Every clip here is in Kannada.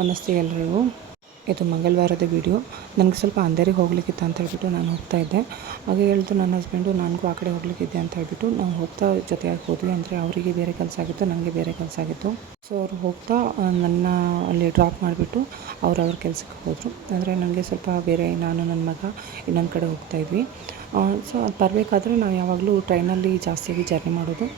ನಮಸ್ತೆ ಎಲ್ಲರಿಗೂ ಇದು ಮಂಗಳವಾರದ ವಿಡಿಯೋ ನನಗೆ ಸ್ವಲ್ಪ ಅಂಧೇರಿಗೆ ಹೋಗ್ಲಿಕ್ಕಿತ್ತು ಅಂತ ಹೇಳ್ಬಿಟ್ಟು ನಾನು ಹೋಗ್ತಾ ಇದ್ದೆ. ಹಾಗೆ ಹೇಳ್ತು ನನ್ನ ಹಸ್ಬೆಂಡು ನನಗೂ ಆ ಕಡೆ ಹೋಗ್ಲಿಕ್ಕಿದ್ದೆ ಅಂತ ಹೇಳ್ಬಿಟ್ಟು ನಾವು ಹೋಗ್ತಾ ಜೊತೆಯಾಗಿ ಹೋದ್ವಿ. ಅಂದರೆ ಅವರಿಗೆ ಬೇರೆ ಕೆಲಸ ಆಗಿತ್ತು ನನಗೆ ಬೇರೆ ಕೆಲಸ ಆಗಿತ್ತು. ಸೊ ಅವ್ರು ಹೋಗ್ತಾ ನನ್ನ ಅಲ್ಲಿ ಡ್ರಾಪ್ ಮಾಡಿಬಿಟ್ಟು ಅವ್ರು ಅವ್ರ ಕೆಲಸಕ್ಕೆ ಹೋದರು. ಅಂದರೆ ನನಗೆ ಸ್ವಲ್ಪ ಬೇರೆ, ನಾನು ನನ್ನ ಮಗ ಇನ್ನೊಂದು ಕಡೆ ಹೋಗ್ತಾ ಇದ್ವಿ. ಸೊ ಅದು ಬರಬೇಕಾದ್ರೆ ನಾವು ಯಾವಾಗಲೂ ಟ್ರೈನಲ್ಲಿ ಜಾಸ್ತಿಯಾಗಿ ಜರ್ನಿ ಮಾಡೋದು.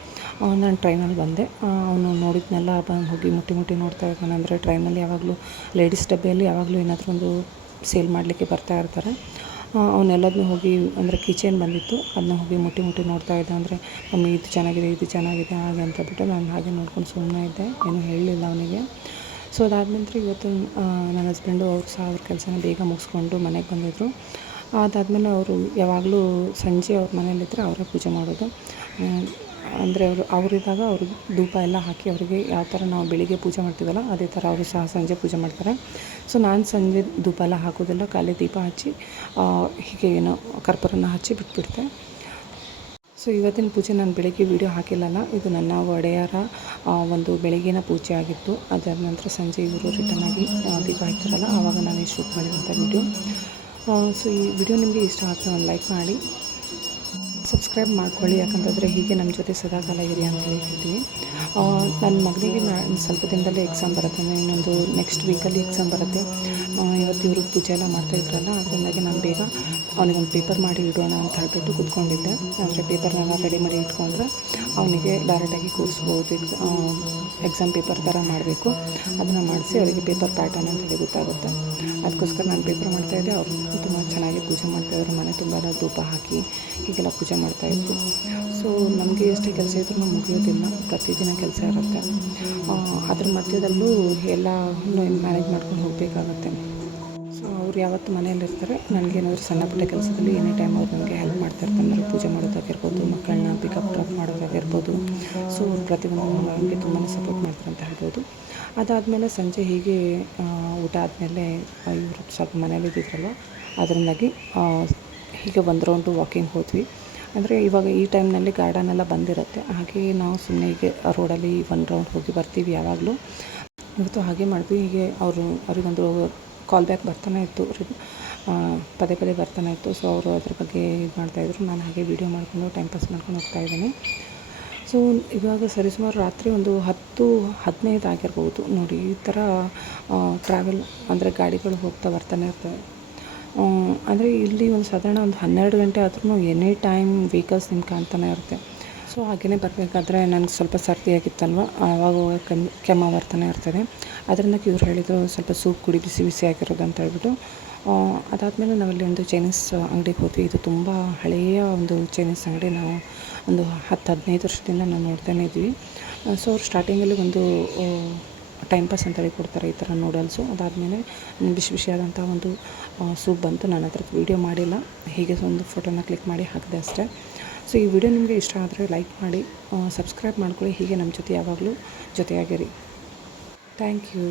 ನಾನು ಟ್ರೈನಲ್ಲಿ ಬಂದೆ. ಅವನು ನೋಡಿದ್ನೆಲ್ಲ ಬಂದು ಹೋಗಿ ಮುಟ್ಟಿ ಮುಟ್ಟಿ ನೋಡ್ತಾ ಇರ್ತಾನೆ ಅಂದರೆ ಟ್ರೈನಲ್ಲಿ ಯಾವಾಗಲೂ ಲೇಡೀಸ್ ಡಬ್ಬಿಯಲ್ಲಿ ಯಾವಾಗಲೂ ಏನಾದರೂ ಒಂದು ಸೇಲ್ ಮಾಡಲಿಕ್ಕೆ ಬರ್ತಾ ಇರ್ತಾರೆ. ಅವನ್ನೆಲ್ಲದನ್ನೂ ಹೋಗಿ, ಅಂದರೆ ಕಿಚನ್ ಬಂದಿತ್ತು. ಅದನ್ನ ಹೋಗಿ ಮುಟ್ಟಿ ಮುಟ್ಟಿ ನೋಡ್ತಾ ಇದ್ದೆ. ಅಂದರೆ, ಮಮ್ಮಿ, ಇದು ಚೆನ್ನಾಗಿದೆ ಇದು ಚೆನ್ನಾಗಿದೆ, ಹಾಗೆ ಅಂತ ಬಿಟ್ಟು ನಾನು ಹಾಗೆ ನೋಡ್ಕೊಂಡು ಸುಮ್ಮನೆ ಇದ್ದೆ. ಏನೂ ಹೇಳಲಿಲ್ಲ ಅವನಿಗೆ. ಸೊ ಅದಾದ ನಂತರ ಇವತ್ತು ನನ್ನ ಹಸ್ಬೆಂಡು ಅವ್ರು ಸಹ ಅವ್ರ ಕೆಲಸನ ಬೇಗ ಮುಗಿಸ್ಕೊಂಡು ಮನೆಗೆ ಬಂದಿದ್ದರು ಅದಾದಮೇಲೆ ಅವರು ಯಾವಾಗಲೂ ಸಂಜೆ ಅವ್ರ ಮನೇಲಿದ್ದರೆ ಅವರೇ ಪೂಜೆ ಮಾಡೋದು. ಅಂದರೆ ಅವರು, ಅವರಿದ್ದಾಗ ಅವ್ರಿಗೆ ಧೂಪ ಎಲ್ಲ ಹಾಕಿ ಅವರಿಗೆ ಯಾವ ಥರ ನಾವು ಬೆಳಿಗ್ಗೆ ಪೂಜೆ ಮಾಡ್ತೀವಲ್ಲ, ಅದೇ ಥರ ಅವರು ಸಹ ಸಂಜೆ ಪೂಜೆ ಮಾಡ್ತಾರೆ. ಸೊ ನಾನು ಸಂಜೆ ಧೂಪ ಎಲ್ಲ ಹಾಕೋದಿಲ್ಲ ಖಾಲಿ ದೀಪ ಹಚ್ಚಿ ಹೀಗೆ ಏನು ಕರ್ಪೂರನ ಹಚ್ಚಿ ಬಿಟ್ಬಿಡ್ತೆ. ಸೊ ಇವತ್ತಿನ ಪೂಜೆ ನಾನು ಬೆಳಗ್ಗೆ ವೀಡಿಯೋ ಹಾಕಿಲ್ಲಲ್ಲ, ಇದು ನನ್ನ ಒಡೆಯರ ಒಂದು ಬೆಳಗಿನ ಪೂಜೆ ಆಗಿತ್ತು. ಅದಾದ ನಂತರ ಸಂಜೆ ಇವರು ರಿಟರ್ನ್ ಆಗಿ ದೀಪ ಹಾಕ್ತಾರಲ್ಲ, ಆವಾಗ ನಾನು ಶೂಟ್ ಮಾಡಿದಂಥ ವೀಡಿಯೋ ಸೊ ಈ ವಿಡಿಯೋ ನಿಮಗೆ ಇಷ್ಟ ಆದರೆ ಒಂದು ಲೈಕ್ ಮಾಡಿ. ಸಬ್ಸ್ಕ್ರೈಬ್ ಮಾಡ್ಕೊಳ್ಳಿ, ಯಾಕಂತಂದರೆ ಹೀಗೆ ನಮ್ಮ ಜೊತೆ ಸದಾಕಾಲ ಇರಿ ಅಂತ ಹೇಳಿ ಹೇಳ್ತೀವಿ ನನ್ನ ಮಗನಿಗೆ ಸ್ವಲ್ಪ ದಿನದಲ್ಲೇ ಎಕ್ಸಾಮ್ ಬರುತ್ತೆ, ಇನ್ನೊಂದು ನೆಕ್ಸ್ಟ್ ವೀಕಲ್ಲಿ ಎಕ್ಸಾಮ್ ಬರುತ್ತೆ. ಇವತ್ತು ಇವರು ಪೂಜೆ ಎಲ್ಲ ಮಾಡ್ತಾಯಿದ್ರಲ್ಲ ಅದರಿಂದಾಗಿ ನಾನು ಬೇಗ ಅವನಿಗೊಂದು ಪೇಪರ್ ಮಾಡಿ ಇಡೋಣ ಅಂತ ಹೇಳ್ಬಿಟ್ಟು ಕೂತ್ಕೊಂಡಿದ್ದೆ. ಅಂದರೆ ಪೇಪರ್ನೆಲ್ಲ ರೆಡಿ ಮಾಡಿ ಇಟ್ಕೊಂಡ್ರೆ ಅವನಿಗೆ ಡೈರೆಕ್ಟಾಗಿ ಕೂರಿಸ್ಬೋದು ಎಕ್ಸಾಮ್ ಪೇಪರ್ ಥರ ಮಾಡಬೇಕು. ಅದನ್ನು ಮಾಡಿಸಿ ಅವರಿಗೆ ಪೇಪರ್ ಪ್ಯಾಟರ್ನ್ ಅಂತೇಳಿ ಗೊತ್ತಾಗುತ್ತೆ. ಅದಕ್ಕೋಸ್ಕರ ನಾನು ಪೇಪರ್ ಮಾಡ್ತಾಯಿದ್ದೆ ಅವರು ತುಂಬ ಚೆನ್ನಾಗಿ ಪೂಜೆ ಮಾಡ್ತಾಯಿದ್ರು ಮನೆ ತುಂಬ ಧೂಪ ಹಾಕಿ ಹೀಗೆಲ್ಲ ಪೂಜೆ ಮಾಡ್ತಾಯಿದ್ರು ಸೊ ನಮಗೆ ಎಷ್ಟೇ ಕೆಲಸ ಇದ್ರೂ ಮುಗಿಯೋದಿಲ್ಲ ಪ್ರತಿದಿನ ಕೆಲಸ ಇರುತ್ತೆ. ಅದ್ರ ಮಧ್ಯದಲ್ಲೂ ಎಲ್ಲ ಮ್ಯಾನೇಜ್ ಮಾಡ್ಕೊಂಡು ಹೋಗಬೇಕಾಗುತ್ತೆ. ಸೊ ಅವ್ರು ಯಾವತ್ತು ಮನೆಯಲ್ಲಿರ್ತಾರೆ ನನಗೇನಾದ್ರು ಸಣ್ಣ ಪುಟ್ಟ ಕೆಲಸದಲ್ಲಿ ಎನಿ ಟೈಮ್ ಅವ್ರು ನನಗೆ ಹೆಲ್ಪ್ ಮಾಡ್ತಾ ಇರ್ತಾರೆ. ಅಂದರೆ ಪೂಜೆ ಮಾಡೋದಾಗಿರ್ಬೋದು ಮಕ್ಕಳನ್ನ ಪಿಕಪ್ ಡ್ರಾಪ್ ಮಾಡೋದಾಗಿರ್ಬೋದು. ಸೊ ಅವ್ರು ಪ್ರತಿಯೊಂದು ನನಗೆ ತುಂಬಾ ಸಪೋರ್ಟ್ ಮಾಡ್ತಾರೆ ಅಂತ ಹೇಳ್ಬೋದು. ಅದಾದಮೇಲೆ ಸಂಜೆ ಹೀಗೆ ಊಟ ಆದಮೇಲೆ ಇವರು ಸ್ವಲ್ಪ ಮನೇಲಿದ್ದಿದ್ರಲ್ವ? ಅದರಿಂದಾಗಿ ಆ, ಹೀಗೆ ಒಂದು ರೌಂಡು ವಾಕಿಂಗ್ ಹೋದ್ವಿ. ಅಂದರೆ ಇವಾಗ ಈ ಟೈಮ್ನಲ್ಲಿ ಗಾರ್ಡನ್ ಎಲ್ಲ ಬಂದಿರುತ್ತೆ. ಹಾಗೆ ನಾವು ಸುಮ್ಮನೆ ಹೀಗೆ ರೋಡಲ್ಲಿ ಒನ್ ರೌಂಡ್ ಹೋಗಿ ಬರ್ತೀವಿ ಯಾವಾಗಲೂ. ಇವತ್ತು ಹಾಗೆ ಮಾಡಿದ್ವಿ ಹೀಗೆ ಅವರು, ಅವ್ರಿಗೊಂದು ಕಾಲ್ ಬ್ಯಾಕ್ ಬರ್ತಾನೆ ಇತ್ತು. ಪದೇ ಪದೇ ಬರ್ತಾನೆ ಇತ್ತು. ಸೊ ಅವರು ಅದ್ರ ಬಗ್ಗೆ ಇದು ಮಾಡ್ತಾಯಿದ್ರು ನಾನು ಹಾಗೆ ವೀಡಿಯೋ ಮಾಡಿಕೊಂಡು ಟೈಮ್ ಪಾಸ್ ಮಾಡ್ಕೊಂಡು ಹೋಗ್ತಾ ಇದ್ದೀನಿ. ಸೊ ಇವಾಗ ಸರಿಸುಮಾರು ರಾತ್ರಿ ಒಂದು ಹತ್ತು, ಹದಿನೈದು ಆಗಿರ್ಬೋದು. ನೋಡಿ, ಈ ಥರ ಟ್ರಾವೆಲ್ ಅಂದರೆ ಗಾಡಿಗಳು ಹೋಗ್ತಾ ಬರ್ತಾನೆ ಇರ್ತವೆ ಅಂದರೆ ಇಲ್ಲಿ ಒಂದು ಸಾಧಾರಣ ಒಂದು ಹನ್ನೆರಡು ಗಂಟೆ ಆದ್ರೂ ಎನಿ ಟೈಮ್ ವೆಹಿಕಲ್ಸ್ ನಿಮ್ಗೆ ಕಾಣ್ತಾನೆ ಇರುತ್ತೆ. ಸೊ ಹಾಗೆಯೇ ಬರಬೇಕಾದ್ರೆ ನನಗೆ ಸ್ವಲ್ಪ ಸರ್ದಿ ಆಗಿತ್ತಲ್ವ? ಆವಾಗ ಕೆಮ್ಮು, ಕೆಮ್ಮ ಬರ್ತಾನೆ ಇರ್ತದೆ. ಅದರಿಂದ ಇವ್ರು ಹೇಳಿದರು ಸ್ವಲ್ಪ ಸೂಪ್ ಕುಡಿ, ಬಿಸಿ ಬಿಸಿ ಆಗಿರೋದು ಅಂತ ಹೇಳ್ಬಿಟ್ಟು. ಅದಾದಮೇಲೆ ನಾವಲ್ಲಿ ಒಂದು ಚೈನೀಸ್ ಅಂಗಡಿಗೆ ಹೋದ್ವಿ. ಇದು ತುಂಬ ಹಳೆಯ ಒಂದು ಚೈನೀಸ್ ಅಂಗಡಿ. ನಾವು ಒಂದು ಹತ್ತು ಹದಿನೈದು ವರ್ಷದಿಂದ ನಾವು ನೋಡ್ತಾನೆ ಇದ್ವಿ. ಸೊ ಅವ್ರು ಸ್ಟಾರ್ಟಿಂಗಲ್ಲಿ ಒಂದು ಟೈಮ್ ಪಾಸ್ ಅಂತೇಳಿ ಕೊಡ್ತಾರೆ ಈ ಥರ ನೂಡಲ್ಸು ಅದಾದಮೇಲೆ ಬಿಸಿ ಬಿಸಿಯಾದಂಥ ಒಂದು ಸೂಪ್ ಬಂತು. ನಾನು ಹತ್ರ ವೀಡಿಯೋ ಮಾಡಿಲ್ಲ. ಹೀಗೆ ಒಂದು ಫೋಟೋನ ಕ್ಲಿಕ್ ಮಾಡಿ ಹಾಕಿದೆ ಅಷ್ಟೇ. ಸೊ ಈ ವಿಡಿಯೋ ನಿಮಗೆ ಇಷ್ಟ ಆದರೆ ಲೈಕ್ ಮಾಡಿ ಸಬ್ಸ್ಕ್ರೈಬ್ ಮಾಡ್ಕೊಳ್ಳಿ. ಹೀಗೆ ನಮ್ಮ ಜೊತೆ ಯಾವಾಗಲೂ ಜೊತೆಯಾಗಿರಿ. Thank you